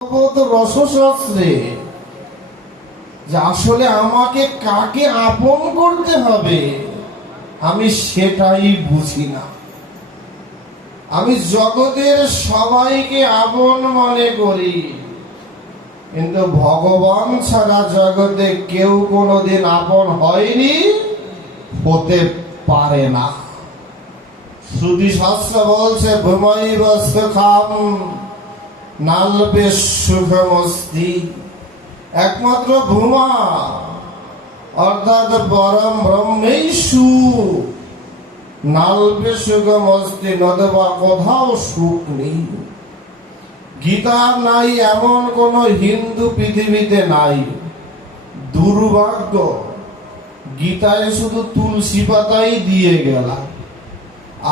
রসশাস্ত্রে যে আসলে আমাকে কাকে আপন করতে হবে আমি সেটাই বুঝি না। আমি জগতের সবাইকে আপন মনে করি, কিন্তু ভগবান ছাড়া জগতে কেউ কোনোদিন আপন হয়নি, হতে পারে না। শ্রুতি শাস্ত্র বলছে ভূমৈব সুখম নালবে সুখমস্তি। একমাত্র ভূমা অর্থাৎ পরম ব্রহ্মেই সুখ, নালবে সুখমস্তি, নতুবা কোথাও সুখ নেই। গীতা নাই এমন কোন হিন্দু পৃথিবীতে নাই। দুর্ভাগ্য, গীতায় শুধু তুলসী পাতাই দিয়ে গেলাম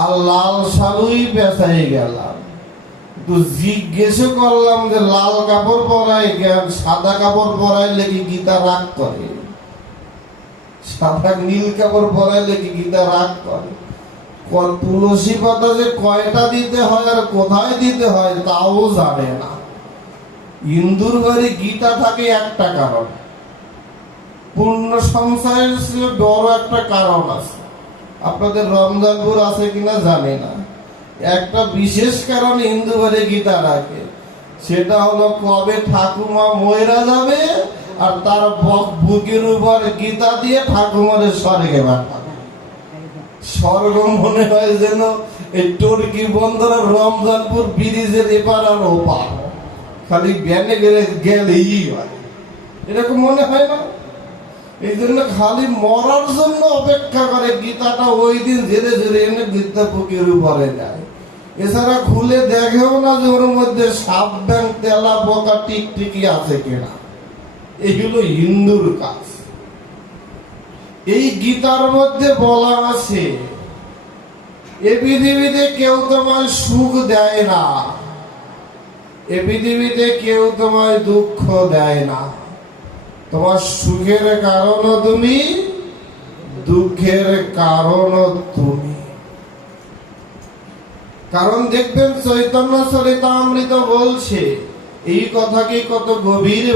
আর লাল সালুই পেঁচাই গেলাম। তো জিজ্ঞেস করলাম যে লাল কাপড় পরাই কেন, সাদা কাপড় পরাইলে কি গীতা রাগ করে? সাদা নীল কাপড় পরাইলে কি গীতা রাগ করে? তুলসী পাতা যে কয়টা দিতে হয় আর কোথায় দিতে হয় তাও জানে না। হিন্দুর ঘরে গীতা থাকে একটা কারণ, পূর্ণ সংসারের বড় একটা কারণ আছে। আপনাদের রমজানপুর আছে কিনা জানি না, একটা বিশেষ কারণ হিন্দু ঘরে গীতা রাখে, সেটা হলো কবে ঠাকুমা ময়রা যাবে আর তার বুকের উপর গীতা দিয়ে ঠাকুমারে স্বর্গে পাঠাবে। স্বর্গ মনে হয় যেন এই টর্কি বন্দরের রমজানপুর ব্রিজের এপার আর ওপার, খালি ব্যানে গেলেই হয়, এরকম মনে হয় না? এই জন্য খালি মরার জন্য অপেক্ষা করে, গীতাটা ওই দিন ধীরে ধীরে এনে গীতা বুকের উপরে যায়। এছাড়া খুলে দেখেও না যে ওর মধ্যে সাপ ব্যাং তেলা পোকা টিকটিকি আছে কিনা। এগুলো হিন্দুর কাজ। এই গীতার মধ্যে বলা আছে এ পৃথিবীতে কেউ তোমায় সুখ দেয় না, এ পৃথিবীতে কেউ তোমায় দুঃখ দেয় না। তোমার সুখের কারণও তুমি, দুঃখের কারণও তুমি। কারণ দেখবেন চৈতন্য চরিতামৃত বলছে এই কথাকে কত গভীর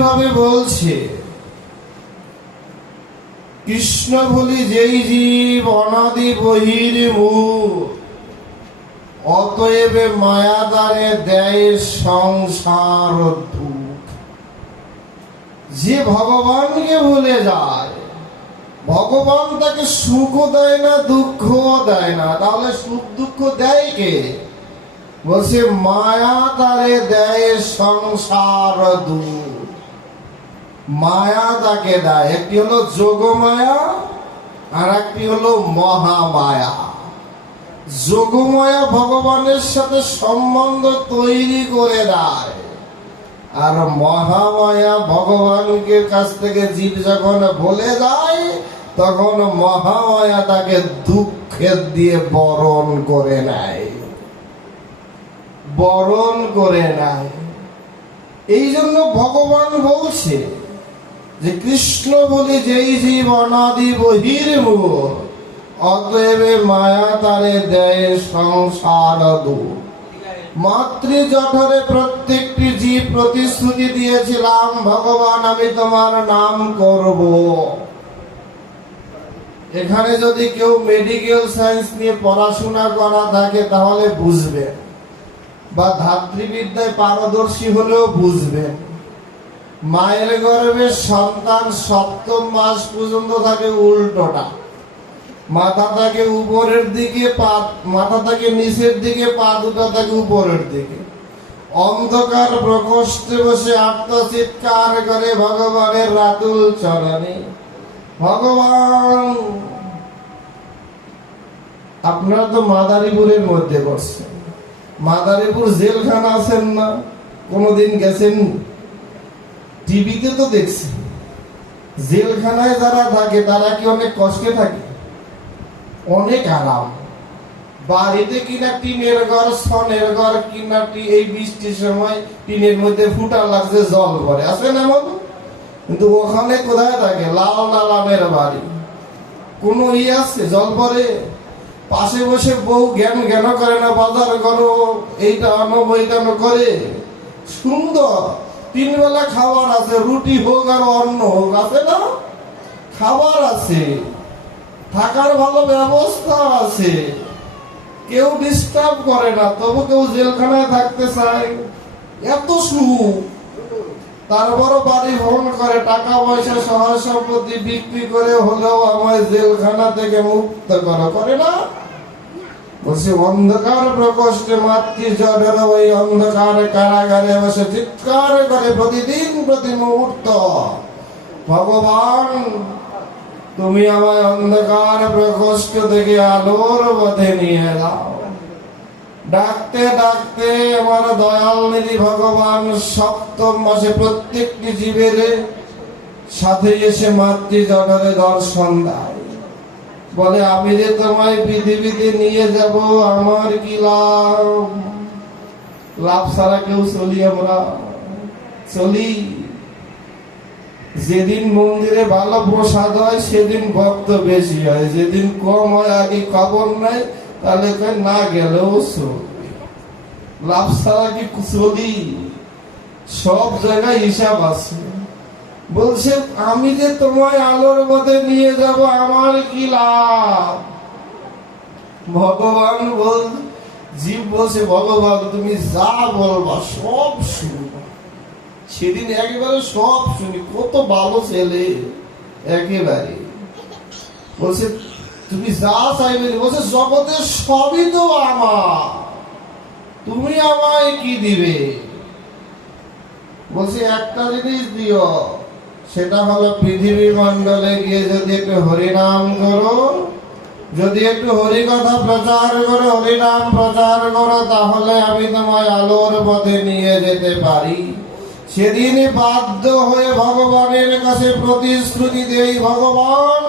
ভাবে বলছে। কৃষ্ণ বলি যেই জীব অনাদি বহির মুখ, অতএব মায়া দ্বারে দেয় সংসার দুঃখ। যে ভগবানকে ভুলে যায়, ভগবান তাকে সুখও দেয় না দুঃখও দেয় না, তাহলে সুখ দুঃখ দেয় কে? বলছে মায়া তারে দেয় সংসার দুঃখ। মায়া তাকে দেয়, একটি হলো যোগমায়া আর একটি হলো মহামায়া। যোগমায়া ভগবানের সাথে সম্বন্ধ তৈরি করে দেয়, আর মহামায়া ভগবানকে কাছ থেকে জীব যখন ভুলে যায় তখন মহামায়া তাকে দুঃখের দিয়ে বরণ করে নেয়। এই জন্য ভগবান বলছে যে কৃষ্ণ বলি যেই জীব অনাদি বহির্মুখ, অতএব মায়া তারে দেয় সংসার দুঃখ। মাতৃ জঠরে প্রত্যেকটি জীব প্রতিশ্রুতি দিয়েছিলাম ভগবান আমি তোমার নাম করব। এখানে যদি কেউ মেডিকেল সায়েন্স নিয়ে পড়াশোনা করা থাকে তাহলে বুঝবে, বা ধাত্রীবিদ্যায় পারদর্শী হলেও বুঝবে। মায়ের গর্ভে সন্তান সপ্তম মাস পর্যন্ত থাকে উল্টোটা, মাথা থাকে উপরের দিকে, মাথা থাকে নিচের দিকে, পা দুটো থাকে উপরের দিকে। অন্ধকার প্রকোষ্ঠে বসে আত্মচিৎকার করে ভগবানের রাতুল চরণে, ভগবান। আপনারা তো মাদারীপুরের মধ্যে বসছেন, মাদারীপুর জেলখানা আছেন না? কোনদিন গেছেন? টিভিতে তো দেখছেন। জেলখানায় যারা থাকে তারা কি অনেক কষ্টে থাকে? অনেক আরাম। বাড়িতে কিনা টিনের ঘর, ছনের ঘর কিনা, এই বৃষ্টির সময় টিনের মধ্যে ফুটা লাগছে, জল পড়ে, আছে না এমন? কিন্তু ওখানে কোথায় থাকে? লাল নালামের বাড়ি, কোন আছে জল পড়ে? পাশে বসে বউ জ্ঞান জ্ঞান করে না, বাজার করো, এইটা আনো ওইটা আনো করে। সুন্দর, 3 বেলা খাবার আছে, রুটি হোক আর অন্ন হোক, আছে না? খাবার আছে, থাকার ভালো ব্যবস্থা আছে, কেউ ডিস্টার্ব করে না, তবু কেউ জেলখানায় থাকতে চায়। এত সুখ। তারপরও বাড়ি ভ্রমণ করে, টাকা পয়সা সহায় সম্পত্তি বিক্রি করে হলেও আমায় জেলখানা থেকে মুক্ত করো, করে না? বলছে অন্ধকার প্রকোষ্ঠে মাতৃ জড়ের ওই অন্ধকার কারাগারে বসে চিৎকার করে প্রতিদিন প্রতি মুহূর্ত, ভগবান তুমি আমায় অন্ধকার প্রকোষ্ঠ থেকে আলোর পথে নিয়ে যাও। ডাকতে ডাকতে আমার দয়াল নিধি ভগবান সপ্তম মাসে প্রত্যেকটি জীবের সাথে এসে মাতৃ জঠরে দর্শন দেয়। বলে আমি যে তোমায় পৃথিবীতে নিয়ে যাব, আমার কি লাভ? লাভ ছাড়া কেউ চলি? আমরা চলি। যেদিন মন্দিরে ভালো প্রসাদ হয় সেদিন ভক্ত বেশি হয়, যেদিন কম হয় আগে খবর নাই, তাহলে না গেলেও চলবে। লাভ ছাড়া কি চলি? সব জায়গায় হিসাব আছে। বলছে আমি যে তোমায় আলোর পথে নিয়ে যাব, আমার কি লাভ? ভগবান জীব বলছে ভগবান তুমি যা বলবা সব শুনবো। সেদিন একেবারে সব শুনি, কত ভালো ছেলে একেবারে। বলছে তুমি যা চাইবে, বলছে জগতের সবই তো আমার, তুমি আমায় কি দিবে? বলছে একটা জিনিস দিও, সেটা হলো পৃথিবী মন্ডলে গিয়ে যদি একটু হরিনাম করো, যদি একটু হরি কথা প্রচার করো, হরিনাম প্রচার করো, তাহলে আমি তোমায় আলোর পথে নিয়ে যেতে পারি। সেদিন বাধ্য হয়ে ভগবানের কাছে প্রতিশ্রুতি দেই, ভগবান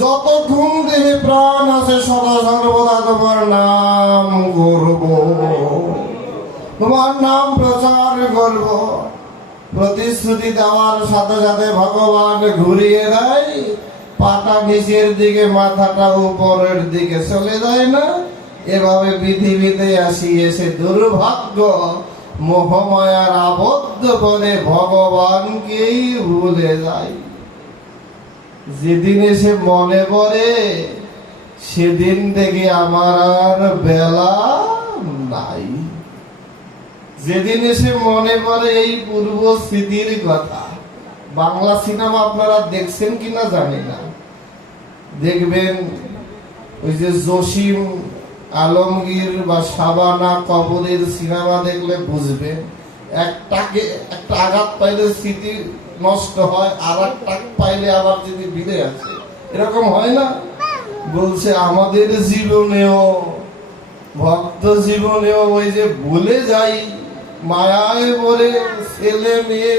যতক্ষণ দেহে প্রাণ আছে সদা সর্বদা তোমার নাম করব, তোমার নাম প্রচার করব। প্রতিশ্রুতি দেওয়ার সাথে সাথে ভগবান ঘুরিয়ে দেয়, পাটা নিচের দিকে, মাথাটা উপরের দিকে চলে যায় না? এভাবে পৃথিবীতে আসি, এসে দুর্ভাগ্য মোহমায়ার আবদ্ধ করে ভগবানকেই ভুলে যায়। যেদিন এসে মনে পড়ে সেদিন থেকে আমার আর বেলা নাই। যেদিন এসে মনে পড়ে এই পূর্ব স্মৃতির কথা। বাংলা সিনেমা আপনারা দেখছেন কিনা জানি না, দেখবেন ওই যে জসিম, আলমগীর বা শাবানা কবরের সিনেমা দেখলে বুঝবেন, একটা আঘাত পাইলে স্মৃতি নষ্ট হয়, আর একটা পাইলে আবার যদি ফিরে আসে, এরকম হয় না? বলছে আমাদের জীবনেও, ভক্ত জীবনেও ওই যে ভুলে যাই, মায়ায় বলে ছেলে মেয়ে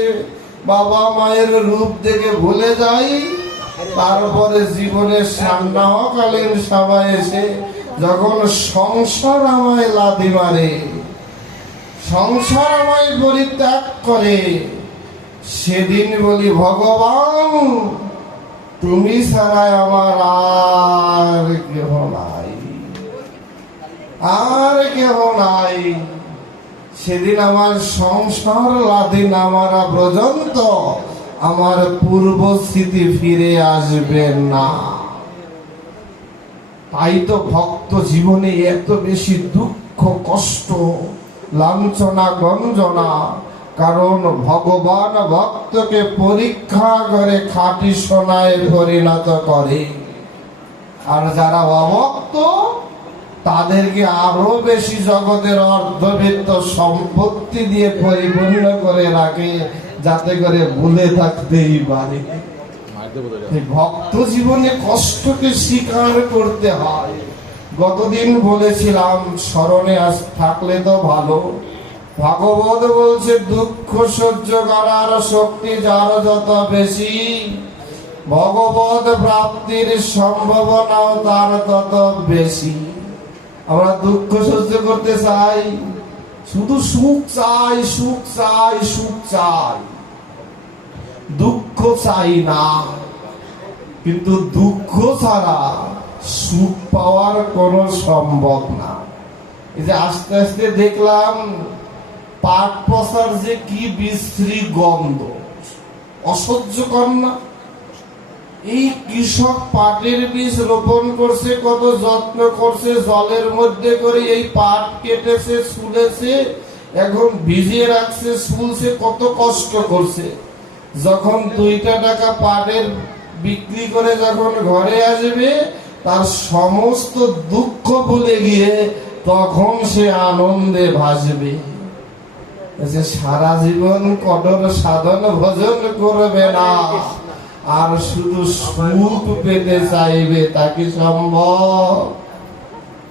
বাবা মায়ের রূপ দেখে ভুলে যাই। তারপরে জীবনের সান্নাহকালীন সবাই এসে যখন সংসার আমায় লাথি মারে, সংসার আমায় পরিত্যাগ করে, সেদিন বলি ভগবান তুমি ছাড়া আমার আর কেহ নাই, আর কেহ নাই। সেদিন আমার সংসার লাথি না মারা পর্যন্ত আমার পূর্ব স্মৃতি ফিরে আসবে না। তাই তো ভক্ত জীবনে এত বেশি দুঃখ, কষ্ট, লাঞ্ছনা, গঞ্জনা, কারণ ভগবান ভক্তকে পরীক্ষা করে খাঁটি সোনায় পরিণত করে, আর যারা অভক্ত তাদেরকে আরো বেশি জগতের অর্ধবিত্ত সম্পত্তি দিয়ে পরিপূর্ণ করে রাখে, যাতে করে ভুলে থাকতেই পারে। ভক্ত জীবনে কষ্টকে স্বীকার করতে হয়। গতদিন বলেছিলাম, স্মরণে আজ থাকলে তো ভালো। ভাগবত বলছে দুঃখ সহ্য করার শক্তি যার যত বেশি, ভগবত প্রাপ্তির সম্ভাবনাও তার তত বেশি। আমরা দুঃখ সহ্য করতে চাই, শুধু সুখ চাই, সুখ চাই, সুখ চাই, দুঃখ চাই না। কিন্তু দুঃখ ছাড়া সুখ পাওয়ার কোনো সম্ভব না। এই যে আস্তে আস্তে দেখলাম পাট পচার যে কি বিশ্রী গন্ধ, অসহ্যকর না? এই কৃষক পাটের বীজ রোপণ করছে, কত যত্ন করছে, জলের মধ্যে করে এই পাট কেটেছে, ছুলেছে, এখন ভিজিয়ে রাখছে, ছুলছে, কত কষ্ট করছে। যখন 2টা টাকা পাটের বিক্রি করে যখন ঘরে আসবে, তার সমস্ত দুঃখ ভুলে গিয়ে তখন সে আনন্দে ভাসবে। যে সারা জীবন কঠোর সাধন ভজন করবে না আর শুধু সুখ পেতে চাইবে, তা কি সম্ভব?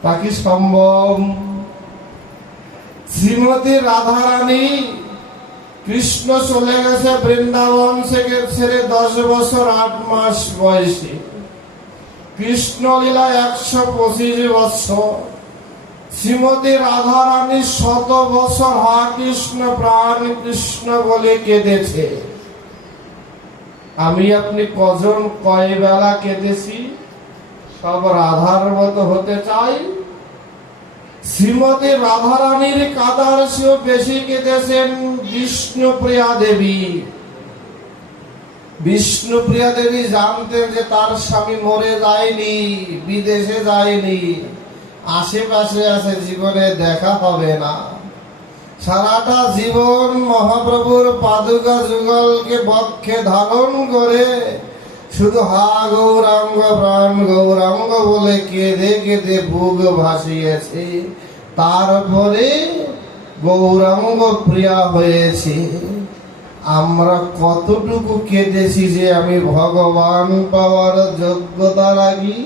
তা কি সম্ভব? শ্রীমতী রাধারানী, কৃষ্ণ চলে গেছে বৃন্দাবন থেকে ছেড়ে 10 বছর 8 মাস বয়সে। কৃষ্ণ লীলা 125 বছর। শ্রীমতী রাধারানী 100 বছর হা কৃষ্ণ প্রাণ কৃষ্ণ বলে কেঁদেছে। আমি আপনি কজন কয় বেলা কেঁদেছি? সব রাধার মতো হতে চাই। শ্রীমতী রাধারানীর কাদার চেয়েও বেশি কেঁদেছেন বিষ্ণুপ্রিয়া দেবী। বিষ্ণুপ্রিয়া দেবী জানতেন যে তার স্বামী মরে যায়নি, বিদেশে যায়নি, আশেপাশে আছে, জীবনে দেখা হবে না। সারাটা জীবন মহাপ্রভুর পাদুকা যুগলকে বক্ষে ধারণ করে শুধু হা গৌরাঙ্গ প্রাণ গৌরাঙ্গ বলে কেঁদে কেঁদে বুক ভাসিয়েছে। তারপরে গৌরাঙ্গ প্রিয়া হয়েছে। আমরা কতটুকু কেঁদেছি যে আমি ভগবান পাওয়ার যোগ্যতা রাখি।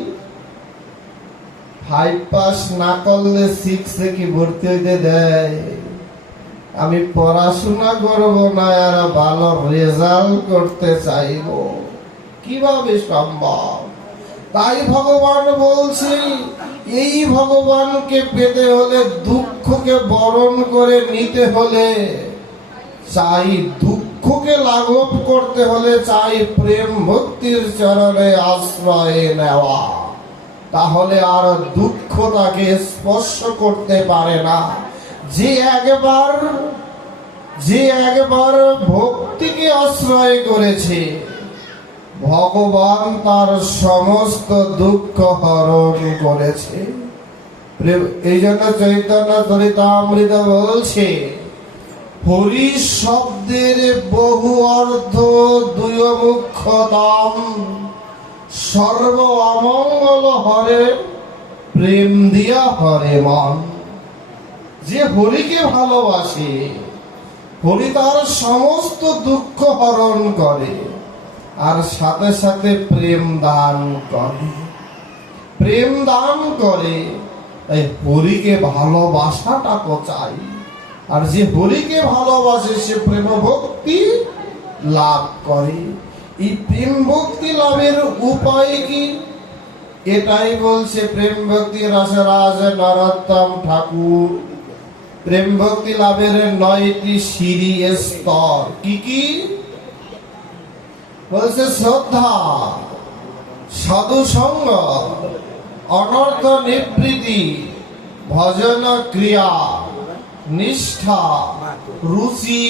5 পাস না করলে 6 কি ভর্তি হইতে দেয়? আমি পড়াশোনা করব না আর ভালো রেজাল্ট করতে চাইব, কিভাবে সম্ভব? তাই ভগবান বলছে, এই ভগবানকে পেতে হলে, দুঃখকে বরণ করে নিতে হলে, চাই দুঃখকে লাঘব করতে হলে, চাই প্রেম ভক্তির চরণে আশ্রয় নেওয়া। তাহলে আর দুঃখ তাকে স্পর্শ করতে পারে না। যে একবার ভক্তিকে আশ্রয় করেছে, ভগবান তার সমস্ত দুঃখ হরণ করেছে। এই জন্য চৈতন্য চরিতামৃত বলছে, হরি শব্দের বহু অর্থ, 2 মুখ্যতম, সর্ব অমঙ্গল হরে, প্রেম দিয়া হরে মন। যে হরিকে ভালোবাসে, হরি তার সমস্ত দুঃখ হরণ করে আর সাথে সাথে প্রেম দান করে, প্রেম দান করে। তাই হরিকে ভালোবাসাটা তো চাই। আর যে হরিকে ভালোবাসে সে প্রেম ভক্তি লাভ করে। এই প্রেম ভক্তি লাভের উপায় কি? এটাই বলছে প্রেম ভক্তি রসরাজ নরোত্তম ঠাকুর। প্রেম ভক্তি লাভের 9টি সিঁড়ি স্তর। কি কি বলছে? শ্রদ্ধা, সাধু সঙ্গ, অনর্থ নিবৃত্তি, ভজন ক্রিয়া, নিষ্ঠা, রুচি,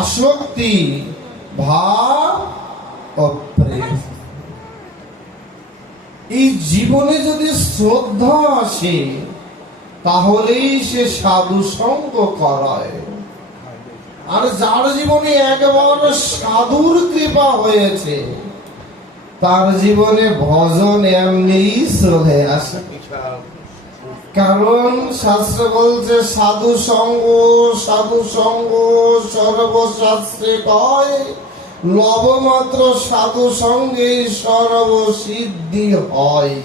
আসক্তি, ভাব ও প্রেম। এই জীবনে যদি শ্রদ্ধা আসে তাহলেই সে সাধু সঙ্গ করায়। আর যার জীবনে একবার সাধুর কৃপা হয়েছে তার জীবনে ভজন এমনিই চলে আসে। কারণ শাস্ত্র বলছে, সাধু সঙ্গ সর্বশাস্ত্রে কয়, লবমাত্র সাধু সঙ্গে সর্বসিদ্ধি হয়।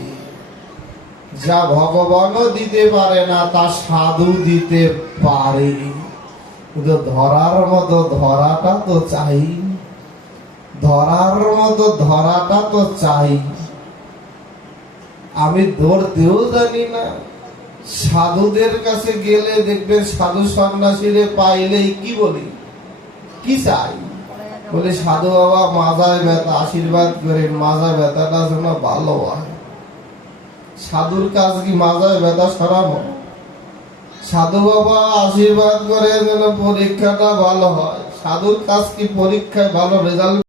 যা ভগবানও দিতে পারে না তা সাধু দিতে পারে। কিন্তু ধরার মতো ধরাটা তো চাই, ধরার মতো ধরাটা তো চাই। আমি ধরতেও জানি না। সাধুদের কাছে গেলে দেখবেন সাধু সন্ন্যাসীরে পাইলেই কি বলি, কি চাই? বলে, সাধু বাবা মাজায় ব্যথা, আশীর্বাদ করেন, মাজা ব্যথাটা যেন ভালো হয়। সাধুর কাজ কি মাজায় ব্যথা সরানো? সাধু বাবা আশীর্বাদ করে যেন পরীক্ষাটা ভালো হয়। সাধুর কাজ কি পরীক্ষায় ভালো রেজাল্ট